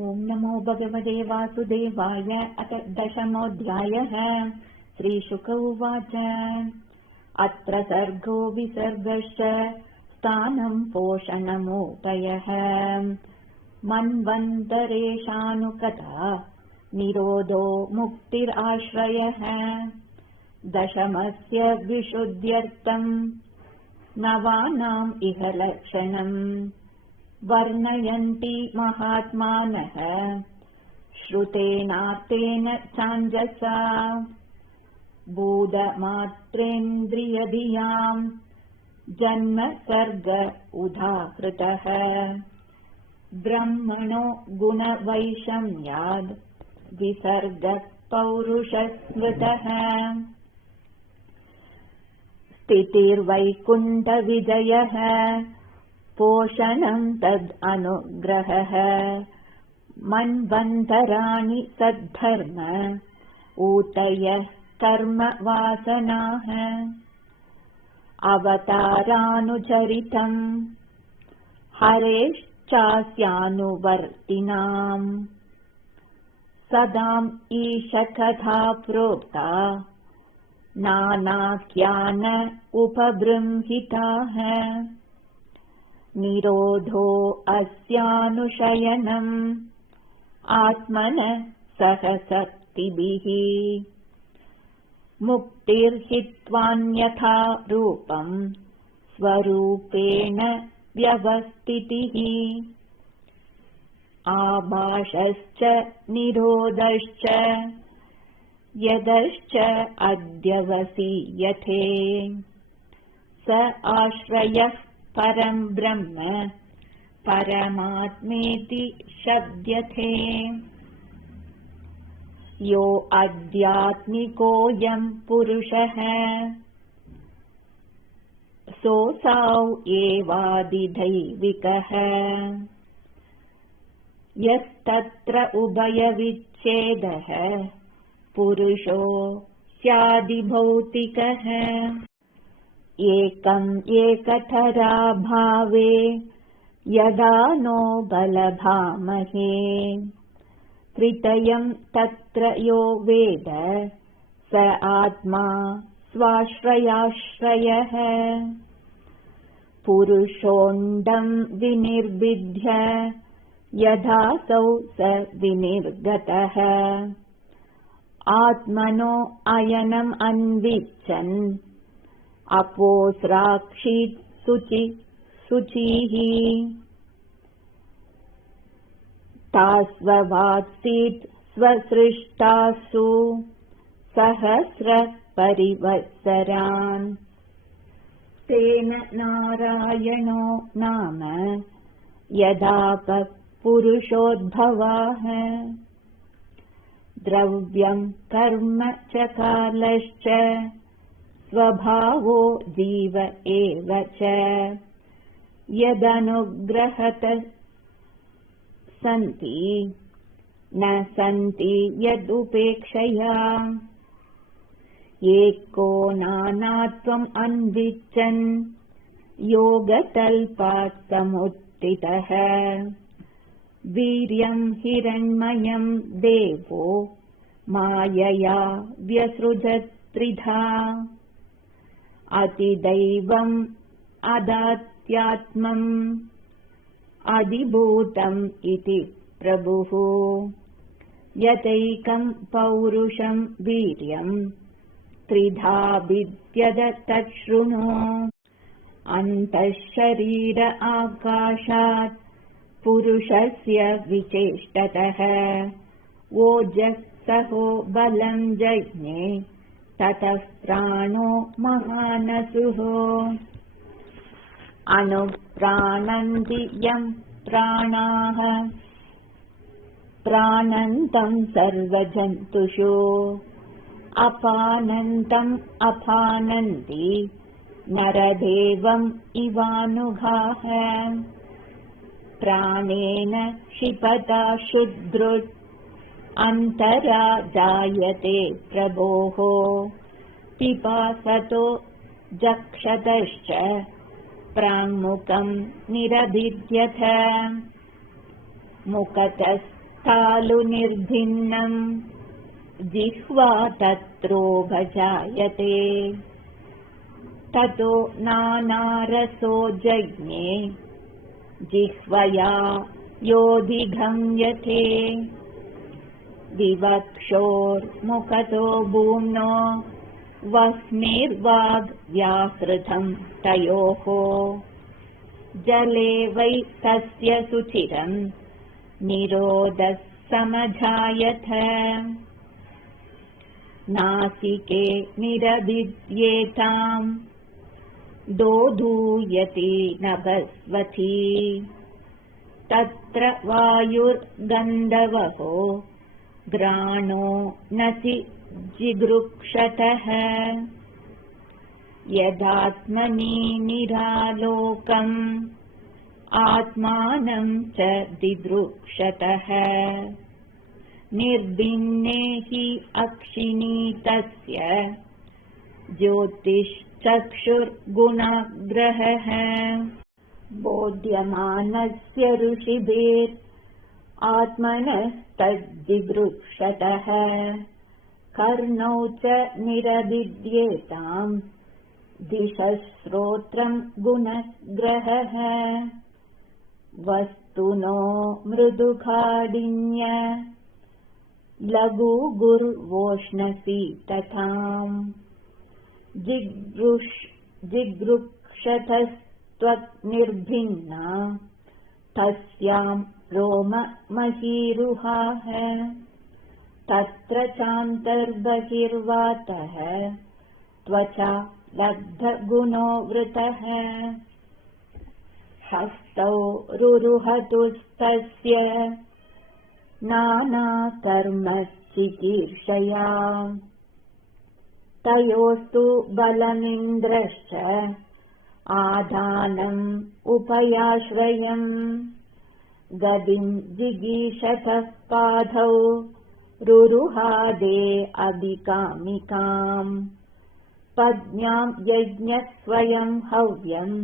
ॐ नमो भगवते वासुदेवाय। अथ दशमोऽध्यायः। श्रीशुक उवाच। अत्र सर्गो विसर्गश्च स्थानं पोषणमुपयः मन्वन्तरेषानुकथा निरोधो मुक्तिराश्रयः। दशमस्य विशुद्ध्यर्थं नवानाम् इह लक्षणम् वर्णयन्ति महात्मानः श्रुतेनार्तेन छान्दसा। बोधमात्रेन्द्रियधियाम् जन्म सर्ग उदाहृतः ब्रह्मणो गुणवैषम्याद् विसर्गः पौरुषस्मृतः। स्थितिर्वैकुण्ठविजयः पोषणं तद् अनुग्रहः। मन्वन्तराणि सद्धर्म ऊतयः कर्म वासनाः। अवतारानुचरितम् हरेश्चास्यानुवर्तिनाम् सदाम् ईशकथा प्रोक्ता नानाख्यान उपबृंहिताः। निरोधो अस्यानुशयनम् आत्मनः सहशक्तिभिः। मुक्तिर्हित्वान्यथा रूपम् स्वरूपेण व्यवस्थितिः। आभाषश्च निरोधश्च यदश्च अध्यवसीयते स आश्रयः परं ब्रह्म परमात्मेति शब्द्यते। यो आध्यात्मिकोऽयं पुरुषः सोऽसौ एवादिदैविकः। यस्तत्र उभयविच्छेदः पुरुषो स्यादिभौतिकः। एकम् एकतरा भावे यदा नो बलभामहे। त्रितयम् तत्र यो वेद स आत्मा स्वाश्रयाश्रयः। पुरुषोऽण्डम् विनिर्विद्य यथासौ स विनिर्गतः। आत्मनो अयनम् अन्विच्छन् अपोस्राक्षीत् शुचिः। तास्ववात्सीत् स्वसृष्टासु सहस्र परिवत्सरान्। तेन नारायणो नाम यदाप पुरुषोद्भवः। द्रव्यं कर्म च कालश्च स्वभावो जीव एव च। यदनुग्रहत सन्ति न सन्ति यदुपेक्षया। एको नानात्वम् अन्विच्छन् योगतल्पात् समुत्थितः। वीर्यं हिरण्मयं देवो मायया व्यसृजत् त्रिधा। अतिदैवम् अदात्यात्मम् अधिभूतम् इति प्रभुः। यतैकम् पौरुषम् वीर्यम् त्रिधा भिद्यत तच्छृणु। अन्तःशरीर आकाशात् पुरुषस्य विचेष्टतः। ओजःसहो बलं जज्ञे ततः प्राणो महानसुः। अनुप्राणन्ति यं प्राणाः प्राणन्तं सर्वजन्तुषु। अपानन्तम् अपानन्ति नरदेवम् इवानुगाः। प्राणेन क्षिपता शुद्रुत् अन्तरा जायते प्रभोः। पिपासतो जक्षतश्च प्राङ्मुखं निरभिद्यथ मुखतः तालुनिर्भिन्नम् जिह्वा तत्रोपजायते ततो नानारसो जज्ञे जिह्वया योऽधिगम्यते विवक्षोर्मुखतो भूम्नो वह्निर्वाग्व्याहृतं तयोः जले वै तस्य सुचिरं निरोधः समजायत नासिके निरभिद्येताम् दोधूयते नभस्वती तत्र वायुर्गन्धवहो घ्राणो नसि जिगृक्षतः यदात्मनि निरालोकम् आत्मानं च दिदृक्षतः निर्भिन्ने हि अक्षिणी तस्य ज्योतिश्चक्षुर्गुणाग्रहः बोध्यमानस्य ऋषिभिर् आत्मनस्तद्दिदृक्षतः कर्णौ च निरभिद्येताम् दिशश्रोत्रं गुणग्रहः वस्तुनो मृदुकाठिन्य लघुगुर्वोष्णसी तथाम् जिगृक्षतस्त्वक्निर्भिन्ना तस्यां रोममहीरुहाः तत्र चान्तर्बहिर्वातः त्वचा लब्धगुणो वृतः हस्तौ रुरुहतुस्तस्य नानाकर्मचिकीर्षया तयोस्तु बलमिन्द्रश्च आधानम् उपयाश्रयम् गदिं जिगीषतः पादौ रुरुहादे अभिकामिकाम् पद्म्यां यज्ञस्वयं हव्यम्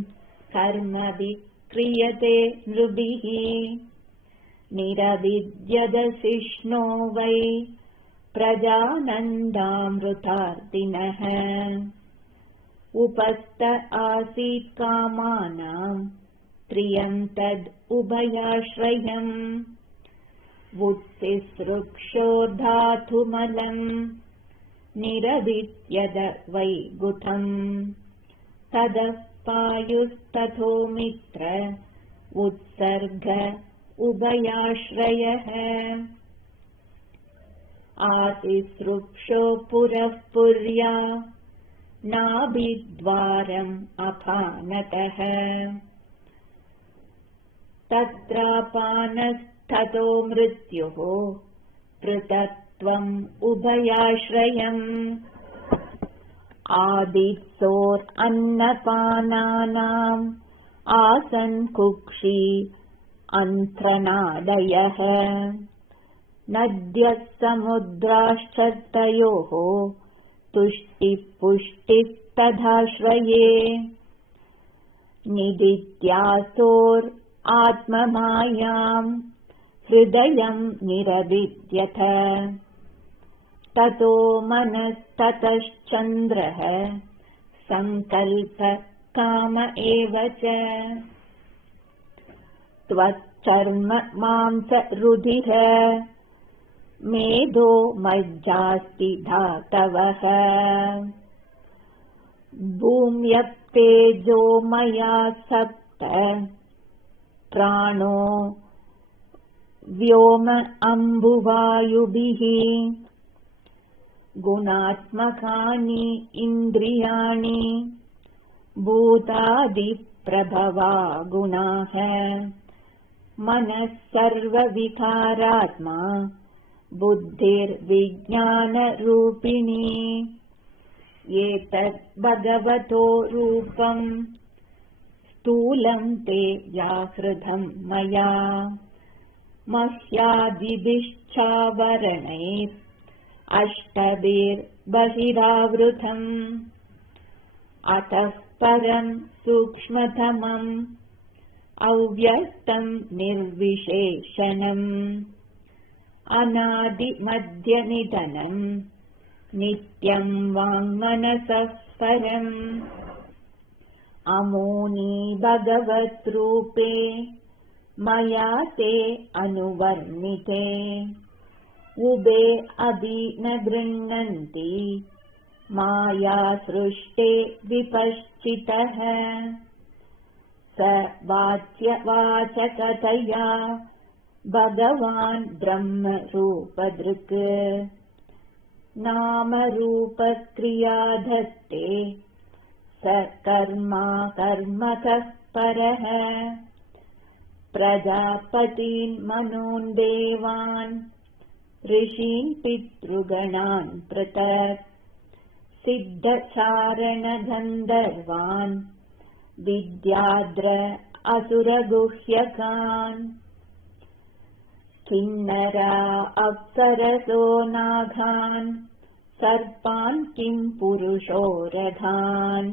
कर्मभिः क्रियते नृभिः निरभिद्यदशिष्णो वै प्रजानन्दामृतार्तिनः उपस्त आसीत् कामानां प्रियं तद् उभयाश्रयम् वुत्सिसृक्षोर्धातुमलम् निरभिद्यद वैगुठम् तदः पायुस्तथो मित्र उत्सर्ग उभयाश्रयः आतिसृक्षो पुरः पुर्या नाभिद्वारम् अपानतः तत्रापानस्ततो मृत्युः पृथक्त्वम् उभयाश्रयम् आदित्सोरन्नपानानाम् आसन् कुक्षी अन्त्रनादयः नद्यः समुद्राश्च तयोः तुष्टिः पुष्टिः तथाश्रये निदित्यासोरात्ममायाम् हृदयं निरभिद्यथ ततो मनस्ततश्चन्द्रः सङ्कल्प काम एव च त्वच्चर्म मांस रुधिर मेधो मज्जास्ति धातवः भूम्यप्तेजो मया सप्त प्राणो व्योम अम्बुवायुभिः गुणात्मकानि इन्द्रियाणि भूतादिप्रभवा गुणाः मनः सर्वविकारात्मा बुद्धिर्विज्ञानरूपिणी एतद् भगवतो रूपम् स्थूलं ते व्याहृतं मया मह्यादिभिश्चावरणैः अष्टभिर्बहिरावृतम् अतः परं सूक्ष्मतमम् अव्यक्तं निर्विशेषणम् अनादिमध्यनिधनं नित्यं वाङ्मनसः परम् अमूनि भगवद्रूपे मया ते अनुवर्णिते उभे अभि न गृह्णन्ति माया सृष्टे विपश्चितः स वाच्यवाचकतया भगवान् ब्रह्मरूपदृक् नामरूपक्रियाधत्ते स कर्मा कर्मकः परः प्रजापतीन् मनून् देवान् ऋषीन् पितृगणान् पृथक् सिद्धचारणगन्धर्वान् विद्याद्र असुरगुह्यकान् किन्नरा अप्सरसो नागान् सर्पान् किं पुरुषोरगान्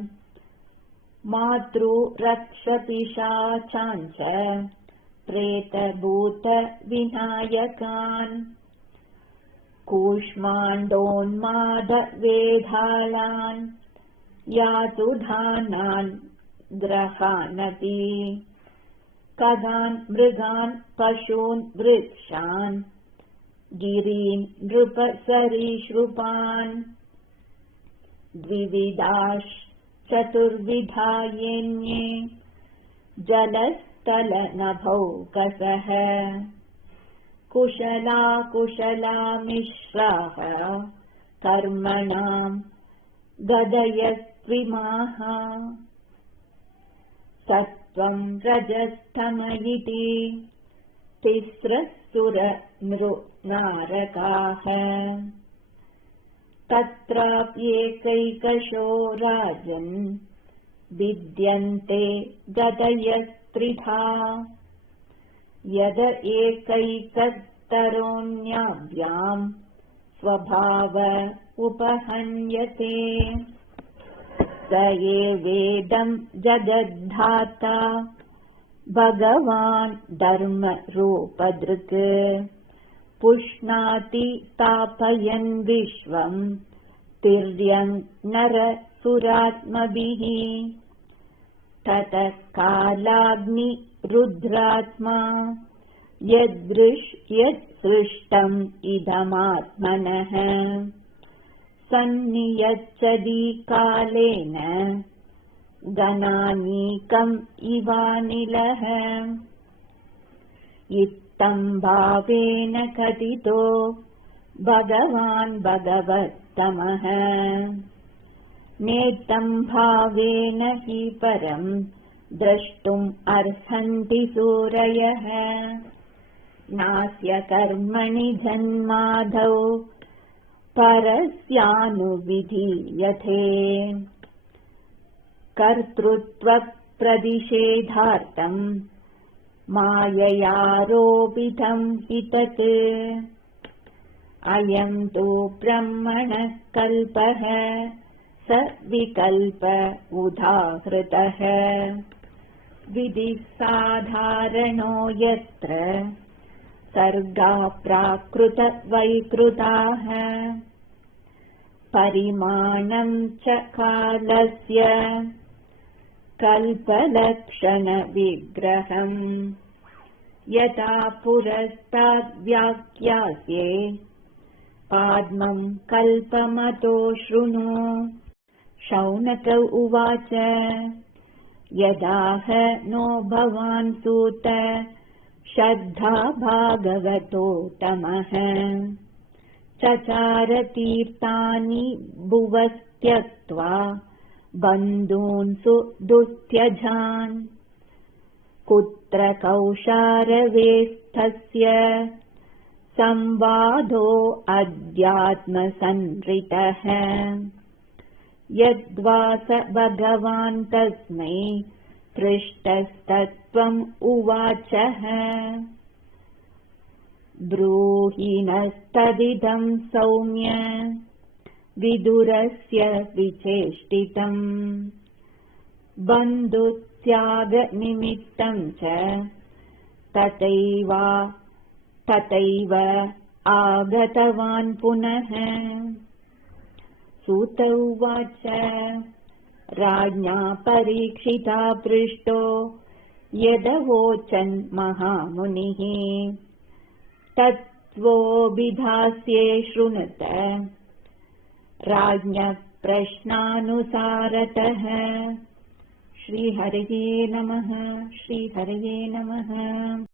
मातृरक्षपिशाचाञ्च प्रेतभूतविनायकान् कूष्माण्डोन्मादवेधालान् यातुधानान् ग्रहानपि कदान् मृगान् पशून् वृक्षान् गिरीन् नृपसरीसृपान् द्विविधाश्चतुर्विधा येन्ये जलस्थलनभौकसः कुशलाकुशलामिश्राः कर्मणां गदयस्त्विमाः सत्त्वं रजस्तम इति तिस्रः सुरनृनारकाः तत्राप्येकैकशो राजन् विद्यन्ते गदयस्त्रिधा यद एकैकतरोऽन्याभ्यां स्वभाव उपहन्यते स एवेदं जगद्धाता भगवान् धर्मरूपदृक् पुष्णाति तापयन् विश्वं तिर्यं नरसुरात्मभिः ततः कालाग्निरुद्रात्मा यत्सृष्टम् इदमात्मनः सन्नियच्छति कालेन गणानीकम् इवानिलः इत्थं भावेन कथितो भगवान् भगवत्तमः नेत्थं भावेन हि परं द्रष्टुम् अर्हन्ति सूरयः नास्य कर्मणि जन्मादौ परस्यानुविधीयते कर्तृत्वप्रतिषेधार्थं माययारोपितं हि तत् अयं तु ब्रह्मणः कल्पः स विकल्प उदाहृतः विधिः साधारणो यत्र सर्गा प्राकृतवैकृताः परिमाणं च कालस्य कल्पलक्षणविग्रहम् यथा पुरस्ताद्व्याख्यास्ये पाद्मं कल्पमतो शृणु शौनक उवाच यदाह नो भवान् सूत श्रद्धा भागवतोत्तमः चचार तीर्थानि भुवस्त्यक्त्वा बन्धून् सुदुस्त्यजान् कुत्र कौशारवेस्थस्य संवादो अध्यात्मसंहृतः यद्वास भगवान् तस्मै पृष्टस्तत्त्वम् उवाचः ब्रूहिणस्तदिदं सौम्य विदुरस्य विचेष्टितम् बन्धुत्यागनिमित्तं च तथैव आगतवान् पुनः। सूत उवाच राज्ञा परीक्षिता पृष्टो यदवोचन् महामुनिः तत्त्वोऽभिधास्ये शृणुत राज्ञः प्रश्नानुसारतः। श्रीहरये नमः। श्रीहरये नमः।